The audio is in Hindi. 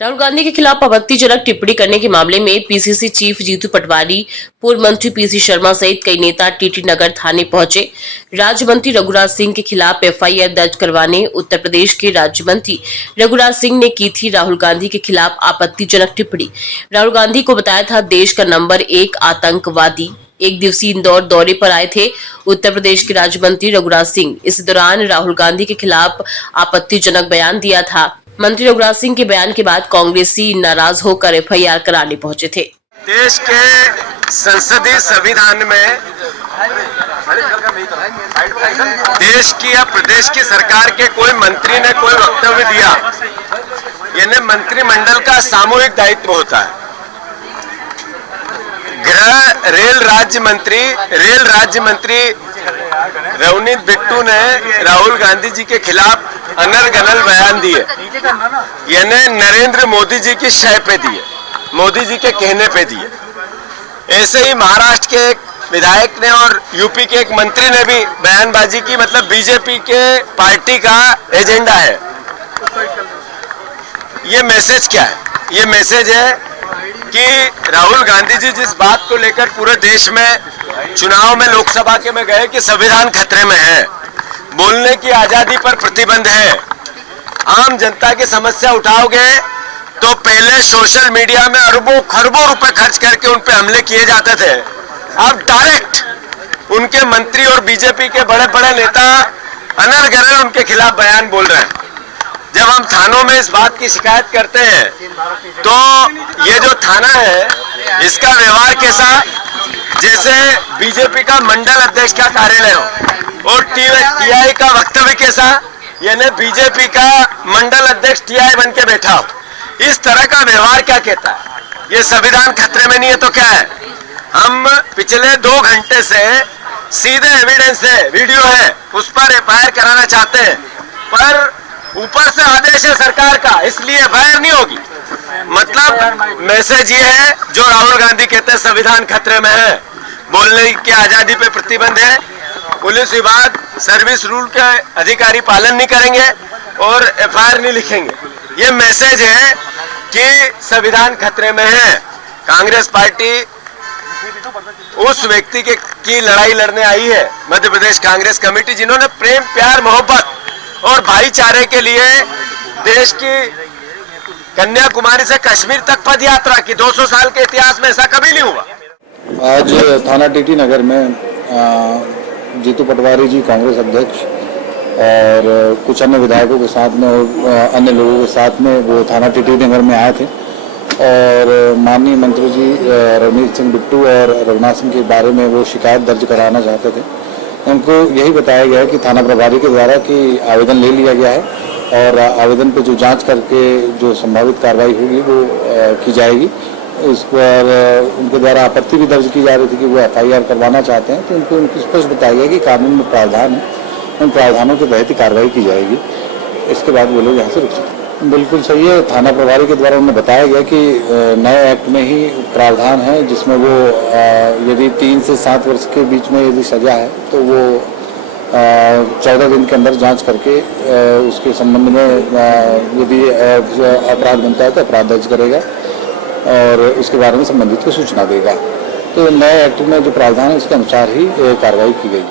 राहुल गांधी के खिलाफ आपत्तिजनक टिप्पणी करने के मामले में पीसीसी चीफ जीतू पटवारी, पूर्व मंत्री पीसी शर्मा सहित कई नेता टीटी नगर थाने पहुंचे। राज्य मंत्री रघुराज सिंह के खिलाफ एफआईआर दर्ज करवाने उत्तर प्रदेश के राज्य मंत्री रघुराज सिंह ने की थी राहुल गांधी के खिलाफ आपत्तिजनक टिप्पणी। राहुल गांधी को बताया था देश का नंबर 1 आतंकवादी। एक दिवसीय इंदौर दौरे पर आए थे उत्तर प्रदेश के राज्य मंत्री रघुराज सिंह। इस दौरान राहुल गांधी के खिलाफ आपत्तिजनक बयान दिया था। मंत्री रघुराज सिंह के बयान के बाद कांग्रेसी नाराज होकर एफआईआर कराने पहुंचे थे। देश के संसदीय संविधान में देश की या प्रदेश की सरकार के कोई मंत्री ने कोई वक्तव्य दिया, यानी मंत्रिमंडल का सामूहिक दायित्व होता है। गृह रेल राज्य मंत्री रवनीत बिट्टू ने राहुल गांधी जी के खिलाफ अनर्गल बयान दिए, यानी नरेंद्र मोदी जी की शय पे दिए, मोदी जी के कहने पे दिए। ऐसे ही महाराष्ट्र के एक विधायक ने और यूपी के एक मंत्री ने भी बयानबाजी की, मतलब बीजेपी के पार्टी का एजेंडा है। ये मैसेज क्या है? ये मैसेज है कि राहुल गांधी जी जिस बात को लेकर पूरे देश में चुनाव में लोकसभा के में गए कि संविधान खतरे में है, बोलने की आजादी पर प्रतिबंध है, आम जनता की समस्या उठाओगे तो पहले सोशल मीडिया में अरबों खरबों रुपए खर्च करके उन पे हमले किए जाते थे। अब डायरेक्ट उनके मंत्री और बीजेपी के बड़े बड़े नेता अनर्गल उनके खिलाफ बयान बोल रहे हैं। जब हम थानों में इस बात की शिकायत करते हैं तो ये जो थाना है इसका व्यवहार कैसा, जैसे बीजेपी का मंडल अध्यक्ष का कार्यालय हो, और टीआई का वक्तव्य कैसा, यानी बीजेपी का मंडल अध्यक्ष टीआई बन के बैठा हो। इस तरह का व्यवहार क्या कहता है? ये संविधान खतरे में नहीं है तो क्या है? हम पिछले 2 घंटे से सीधे एविडेंस है, वीडियो है, उस पर एफआईआर कराना चाहते हैं, पर ऊपर से आदेश है सरकार का, इसलिए एफआईआर नहीं होगी। मतलब मैसेज ये है जो राहुल गांधी कहते हैं संविधान खतरे में है, बोलने की आजादी पे प्रतिबंध है, पुलिस विभाग सर्विस रूल के अधिकारी पालन नहीं करेंगे और एफआईआर नहीं लिखेंगे। ये मैसेज है कि संविधान खतरे में है। कांग्रेस पार्टी उस व्यक्ति की लड़ाई लड़ने आई है, मध्य प्रदेश कांग्रेस कमेटी, जिन्होंने प्रेम, प्यार, मोहब्बत और भाईचारे के लिए देश की कन्याकुमारी से कश्मीर तक पद यात्रा की। 200 साल के इतिहास में ऐसा कभी नहीं हुआ। आज थाना टीटी नगर में जीतू पटवारी जी कांग्रेस अध्यक्ष और कुछ अन्य विधायकों के साथ में और अन्य लोगों के साथ में वो थाना टीटी नगर में आए थे और माननीय मंत्री जी रवनीत सिंह बिट्टू और रघुनाथ सिंह के बारे में वो शिकायत दर्ज कराना चाहते थे। उनको यही बताया गया है कि थाना प्रभारी के द्वारा कि आवेदन ले लिया गया है और आवेदन पर जो जांच करके जो संभावित कार्रवाई होगी वो की जाएगी। इस पर उनके द्वारा आपत्ति भी दर्ज की जा रही थी कि वो एफआईआर करवाना चाहते हैं, तो उनको स्पष्ट बताया गया कि कानून में प्रावधान है, उन प्रावधानों के तहत ही कार्रवाई की जाएगी। इसके बाद वो लोग यहाँ से रुक सकते हैं। बिल्कुल सही है। थाना प्रभारी के द्वारा उन्हें बताया गया कि नए एक्ट में ही प्रावधान है जिसमें वो यदि 3 से 7 वर्ष के बीच में यदि सजा है तो वो 14 दिन के अंदर जांच करके उसके संबंध में यदि अपराध बनता है तो अपराध दर्ज करेगा और उसके बारे में संबंधित को सूचना देगा। तो नए एक्ट में जो प्रावधान है उसके अनुसार ही कार्रवाई की गई।